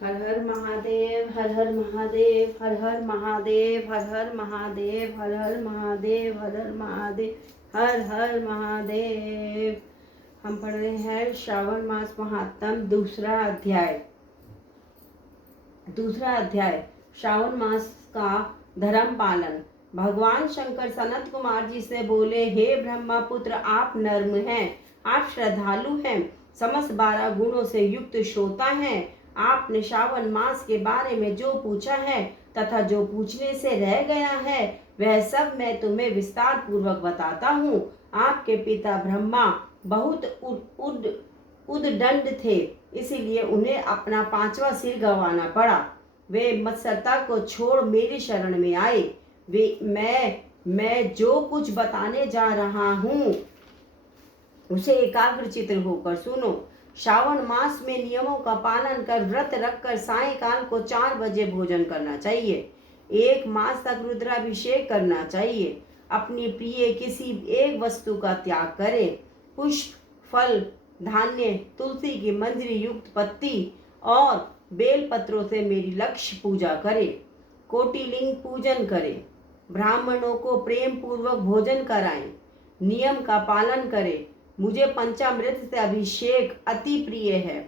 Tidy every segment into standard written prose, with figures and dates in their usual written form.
हर हर महादेव, हर हर महादेव, हर हर महादेव, हर हर महादेव, हर हर महादेव, हर हर महादेव, हर हर महादेव। हम पढ़ रहे हैं श्रावण मास महात्म दूसरा अध्याय श्रावण मास का धर्म पालन। भगवान शंकर सनत कुमार जी से बोले, हे ब्रह्मा पुत्र, आप नर्म हैं, आप श्रद्धालु हैं, समस्त 12 गुणों से युक्त श्रोता हैं। आपने श्रावण मास के बारे में जो पूछा है तथा जो पूछने से रह गया है वह सब मैं तुम्हें विस्तार पूर्वक बताता हूँ। आपके पिता ब्रह्मा बहुत उद्दंड थे, इसीलिए उन्हें अपना 5वां सिर गंवाना पड़ा। वे मत्सरता को छोड़ मेरी शरण में आए। मैं जो कुछ बताने जा रहा हूँ उसे एकाग्र चित्त होकर सुनो। श्रावण मास में नियमों का पालन कर व्रत रखकर सायंकाल को 4 बजे भोजन करना चाहिए। 1 मास तक रुद्राभिषेक करना चाहिए। अपनी प्रिय किसी एक वस्तु का त्याग करें। पुष्प, फल, धान्य, तुलसी की मंजरी युक्त पत्ती और बेल पत्रों से मेरी लक्ष्य पूजा करें। कोटिलिंग पूजन करें। ब्राह्मणों को प्रेम पूर्वक भोजन कराएं। नियम का पालन करें। मुझे पंचामृत से अभिषेक अति प्रिय है,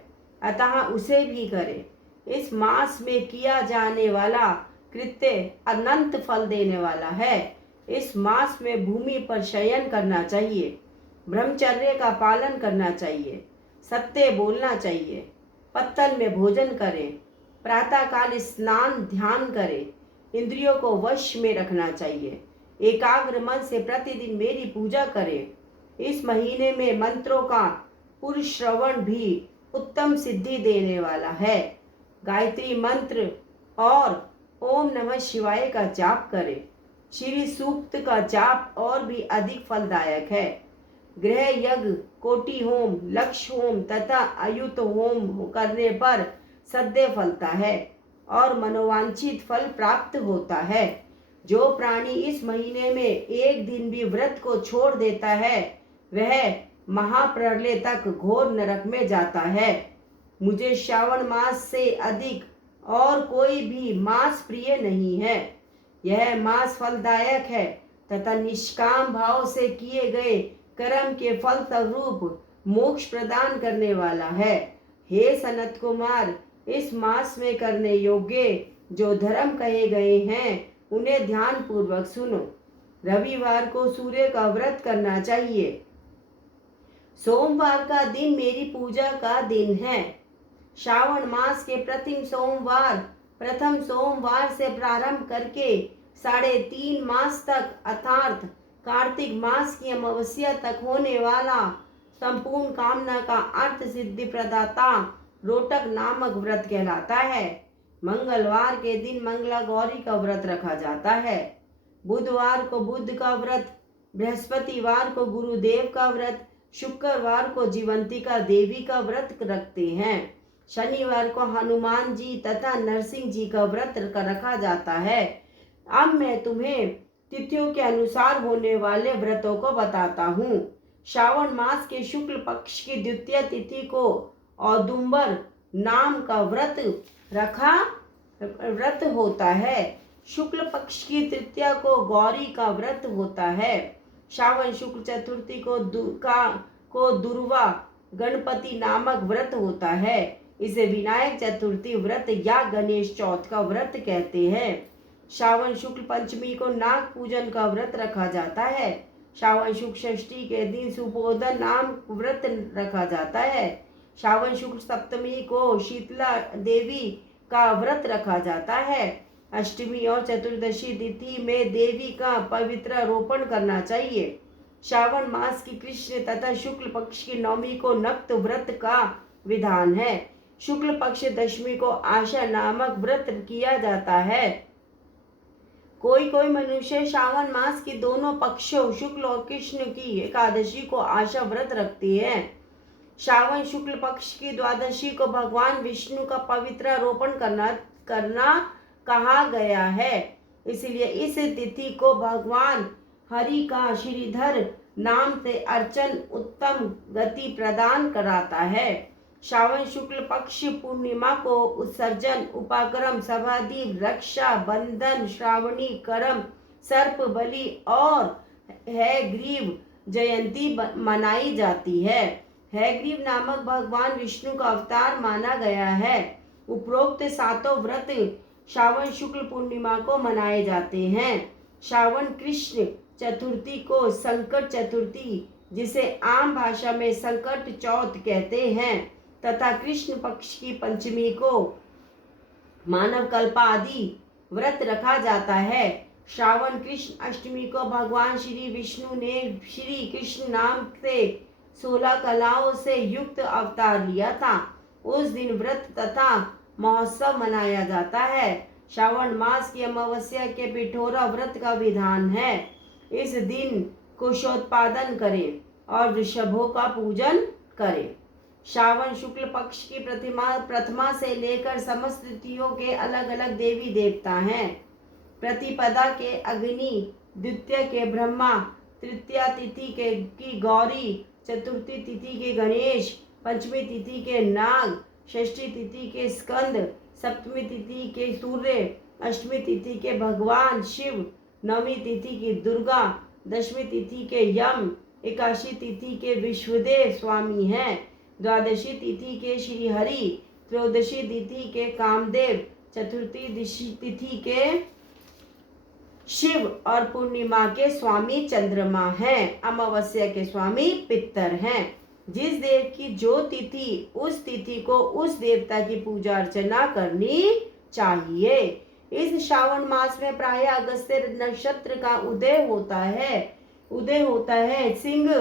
अतः उसे भी करें। इस मास में किया जाने वाला कृत्य अनंत फल देने वाला है। इस मास में भूमि पर शयन करना चाहिए। ब्रह्मचर्य का पालन करना चाहिए। सत्य बोलना चाहिए। पत्तल में भोजन करें। प्रातःकाल स्नान ध्यान करें। इंद्रियों को वश में रखना चाहिए। एकाग्र मन से प्रतिदिन मेरी पूजा करें। इस महीने में मंत्रों का पुरश्रवण भी उत्तम सिद्धि देने वाला है। गायत्री मंत्र और ओम नमः शिवाय का जाप करें। श्री सूक्त का जाप और भी अधिक फलदायक है। गृह यज्ञ, कोटि होम, लक्ष्य होम तथा अयुत होम करने पर सद्य फलता है और मनोवांछित फल प्राप्त होता है। जो प्राणी इस महीने में एक दिन भी व्रत को छोड़ देता है वह महाप्रलय तक घोर नरक में जाता है। मुझे श्रावण मास से अधिक और कोई भी मास प्रिय नहीं है। यह मास फलदायक है तथा निष्काम भाव से किए गए कर्म के फल स्वरूप मोक्ष प्रदान करने वाला है। हे सनत कुमार, इस मास में करने योग्य जो धर्म कहे गए हैं उन्हें ध्यान पूर्वक सुनो। रविवार को सूर्य का व्रत करना चाहिए। सोमवार का दिन मेरी पूजा का दिन है। श्रावण मास के प्रथम सोमवार से प्रारंभ करके 3.5 मास तक अर्थात कार्तिक मास की अमावस्या तक होने वाला संपूर्ण कामना का अर्थ सिद्धि प्रदाता रोटक नामक व्रत कहलाता है। मंगलवार के दिन मंगला गौरी का व्रत रखा जाता है। बुधवार को बुध का व्रत, बृहस्पतिवार को गुरुदेव का व्रत, शुक्रवार को जीवंतिका देवी का व्रत रखते हैं। शनिवार को हनुमान जी तथा नरसिंह जी का व्रत रखा जाता है। अब मैं तुम्हें तिथियों के अनुसार होने वाले व्रतों को बताता हूँ। श्रावण मास के शुक्ल पक्ष की द्वितीय तिथि को औदुंबर नाम का व्रत होता है। शुक्ल पक्ष की तृतीया को गौरी का व्रत होता है। श्रावण शुक्ल चतुर्थी को दुर्वा गणपति नामक व्रत होता है। इसे विनायक चतुर्थी व्रत या गणेश चौथ का व्रत कहते हैं। श्रावण शुक्ल पंचमी को नाग पूजन का व्रत रखा जाता है। श्रावण शुक्ल षष्ठी के दिन सुपोधन नाम व्रत रखा जाता है। श्रावण शुक्ल सप्तमी को शीतला देवी का व्रत रखा जाता है। अष्टमी और चतुर्दशी तिथि में देवी का पवित्र रोपण करना चाहिए। श्रावण मास की कृष्ण तथा शुक्ल पक्ष की नवमी को नक्त व्रत का विधान है। शुक्ल पक्ष दशमी को आशा नामक व्रत किया जाता है। कोई मनुष्य श्रावण मास की दोनों पक्षों शुक्ल और कृष्ण की एकादशी को आशा व्रत रखती है। श्रावण शुक्ल पक्ष की द्वादशी को भगवान विष्णु का पवित्र रोपण करना कहा गया है, इसलिए इस तिथि को भगवान हरि का श्रीधर नाम से अर्चन उत्तम गति प्रदान कराता है। श्रावण शुक्ल पक्ष पूर्णिमा को उत्सर्जन, उपाकर्म, सभादीप, रक्षा बंधन, श्रावणी करम, सर्प बलि और हैग्रीव जयंती मनाई जाती है। हैग्रीव नामक भगवान विष्णु का अवतार माना गया है। उपरोक्त सातों व्रत श्रावण शुक्ल पूर्णिमा को मनाए जाते हैं। श्रावण कृष्ण चतुर्थी को संकट चतुर्थी, जिसे आम भाषा में संकट चौथ कहते हैं, तथा कृष्ण पक्ष की पंचमी को मानव कल्पा आदि व्रत रखा जाता है। श्रावण कृष्ण अष्टमी को भगवान श्री विष्णु ने श्री कृष्ण नाम से 16 कलाओं से युक्त अवतार लिया था। उस दिन व्रत तथा महोत्सव मनाया जाता है। श्रावण मास की अमावस्या के पिठोरा व्रत का विधान है। इस दिन कुशोत्पादन करें और वृषभों का पूजन करें। श्रावण शुक्ल पक्ष की प्रथमा से लेकर समस्त तिथियों के अलग अलग देवी देवता हैं। प्रतिपदा के अग्नि, द्वितीय के ब्रह्मा, तृतीया तिथि की गौरी, चतुर्थी तिथि के गणेश, पंचमी तिथि के नाग, षष्ठी तिथि के स्कंद, सप्तमी तिथि के सूर्य, अष्टमी तिथि के भगवान शिव, नवमी तिथि की दुर्गा, दशमी तिथि के यम, एकादशी तिथि के विश्वदेव स्वामी हैं। द्वादशी तिथि के श्री हरि, त्रयोदशी तिथि के कामदेव, चतुर्थी तिथि के शिव और पूर्णिमा के स्वामी चंद्रमा हैं। अमावस्या के स्वामी पितर हैं। जिस देव की जो तिथि, उस तिथि को उस देवता की पूजा अर्चना करनी चाहिए। इस श्रावण मास में प्राय अगस्त्य नक्षत्र का उदय होता है। सिंह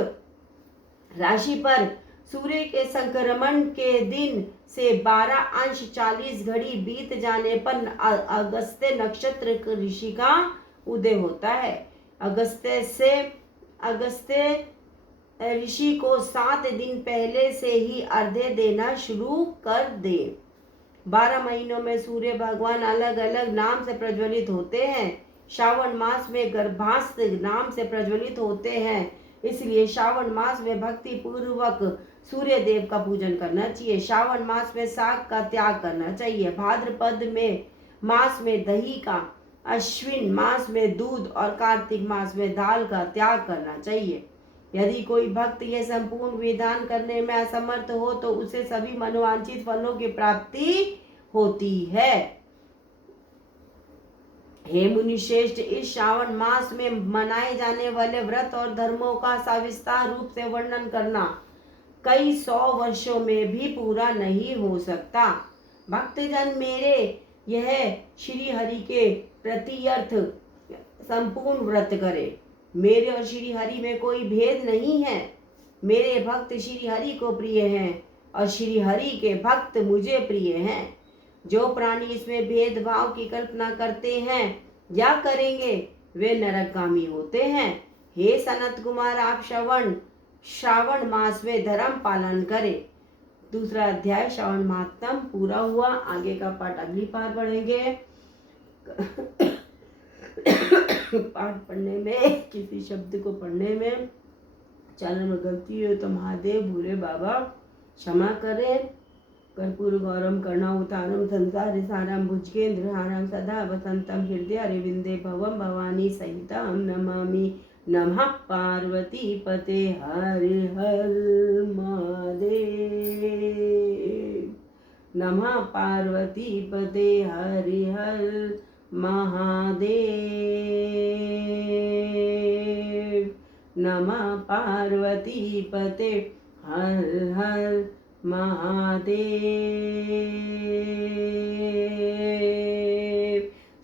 राशि पर सूर्य के संक्रमण के दिन से 12:40 बीत जाने पर अगस्त्य नक्षत्र ऋषि का उदय होता है। अगस्त्य ऋषि को 7 दिन पहले से ही अर्घ्य देना शुरू कर दे। 12 महीनों में सूर्य भगवान अलग अलग नाम से प्रज्वलित होते हैं। श्रावण मास में गर्भास्त्र नाम से प्रज्वलित होते हैं। इसलिए श्रावण मास में भक्ति पूर्वक सूर्य देव का पूजन करना चाहिए। श्रावण मास में साग का त्याग करना चाहिए। भाद्रपद में मास में दही का, अश्विन मास में दूध और कार्तिक मास में दाल का त्याग करना चाहिए। यदि कोई भक्त यह संपूर्ण विधान करने में असमर्थ हो तो उसे सभी मनोवांछित फलों की प्राप्ति होती है। हे मुनिश्रेष्ठ, इस श्रावण मास में मनाए जाने वाले व्रत और धर्मों का सविस्तार रूप से वर्णन करना कई 100 वर्षों में भी पूरा नहीं हो सकता। भक्तजन मेरे यह श्री हरि के प्रतियर्थ संपूर्ण व्रत करे। मेरे और श्री हरि में कोई भेद नहीं है। मेरे भक्त श्री हरि को प्रिय हैं और श्री हरि के भक्त मुझे प्रिय हैं। जो प्राणी इसमें भेदभाव की कल्पना करते हैं या करेंगे वे नरकगामी होते हैं। हे सनत कुमार, आप श्रावण मास में धर्म पालन करें। दूसरा अध्याय श्रावण महात्म पूरा हुआ। आगे का पाठ अगली बार पढ़ेंगे। पाठ पढ़ने में, किसी शब्द को पढ़ने में चरण में गलती हो तो महादेव भूरे बाबा क्षमा करें। कर्पूर गौरम करुणावतारम संसार सारम भुजगेंद्रहारम सदा वसंतम हृदय अरविंदे भवम भवानी सहितम नमामि। नमः पार्वती पते हर हर महादेव। नमः पार्वती पते हर हर महादेव। नमः पार्वती पते हर हर महादेव।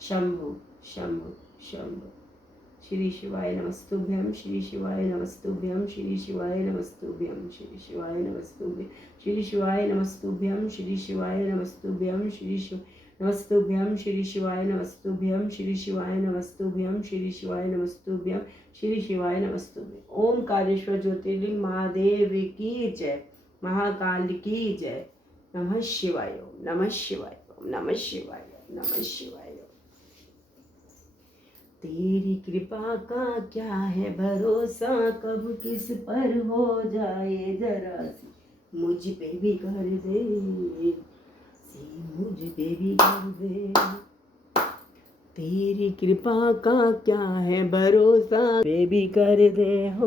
शंभु शंभु शंभु। श्री शिवाय नमस्तुभ्यं, श्री शिवाय नमस्तुभ्यं, श्री शिवाय नमस्तुभ्यं, श्री शिवाय नमस्तुभ्यं, श्री शिवाय नमस्तुभ्यं, श्री शिवाय नमस्तुभ्यं, श्री नमस्तुभ्यं, श्री शिवाय नमस्तुभ्यं, श्री शिवाय नमस्तुभ्यं, श्री शिवाय नमस्तुभ्यं, श्री शिवाय नमस्तुभ्यं। ओमकारेश्वर ज्योतिर्लिंग महादेव की जय, महाकाल की जय। नमः शिवाय, नमः शिवाय, नमः शिवाय, नमः शिवाय। तेरी कृपा का क्या है भरोसा, कब किस पर हो जाए जरा सी मुझ पे भी कर दे, मुझ पे भी कर दे, तेरी कृपा का क्या है भरोसा, पे भी कर दे हो।